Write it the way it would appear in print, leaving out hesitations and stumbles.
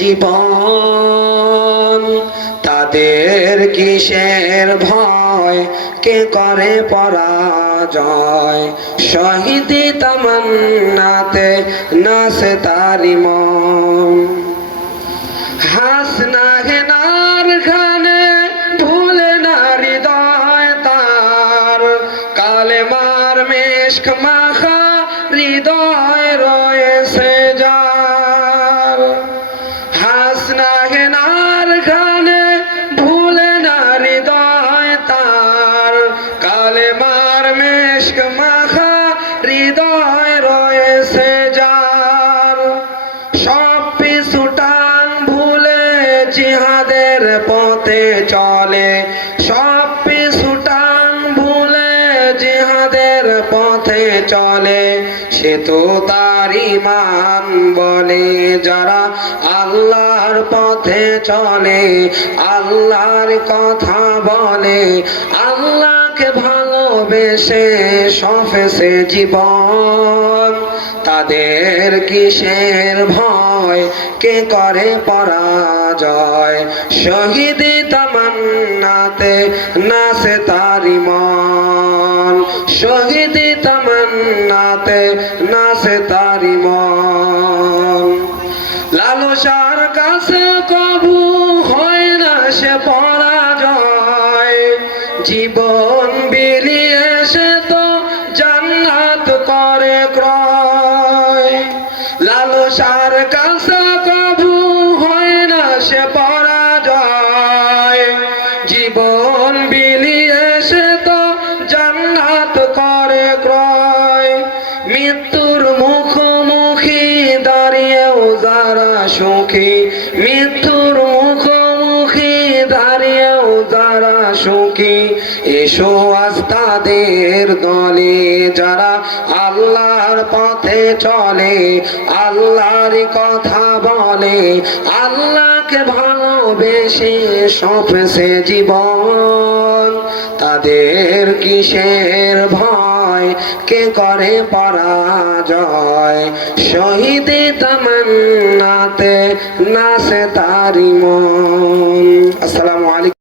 জীবন, তাদের কিসের ভয়, কে করে পরাজয়। শহীদি তামান্নাতে নাচে তারি মন। হাসনা হেনার গানে ভুলে না হৃদয় তার, কালেমার মেশক মাখা হৃদয় রয়েছে যার। হাসনা হেনার গানে ভুলে না হৃদয় তার, কালেমার মেশক মাখা হৃদয় রয়েছে যার। সব পিছু টান ভুলে জিহাদের পথে চলে, সব পিছু টান ভুলে জিহাদের পথে চলে, সে তো তার ঈমান বলে। যারা আল্লাহর পথে চলে, আল্লাহর কথা বলে, আল্লাহকে ভালোবেসে সঁপেছে জীবন, তাদের কিসের ভয়, কে করে পরাজয়। শহীদি তামান্নাতে নাচে তারি মন, শহীদি তামান্নাতে নাচে তারি মন। লালসার কাছে কবু হয় না সে পরাজয়, জীবন বিলিয়ে সে তো জান্নাত করে ক্রয়। লালসার কাছে কবু হয় না সে পরাজয়, জীবন বিলিয়ে সে তো জান্নাত করে ক্রয়। মৃত্যুর মুখোমুখি দাঁড়িয়েও যারা সুখী, মৃত্যুর মুখোমুখি দাঁড়িয়েও যারা সুখী, এসো আজ তাদের দলে। যারা আল্লাহর পথে চলে, আল্লাহর কথা বলে, আল্লাহকে ভালোবেসে সঁপেছে জীবন, তাদের কিসের ভয়, কে করে পরাজয়। শহীদি তামান্নাতে নাচে তারি মন। আসসালামু আলাইকুম।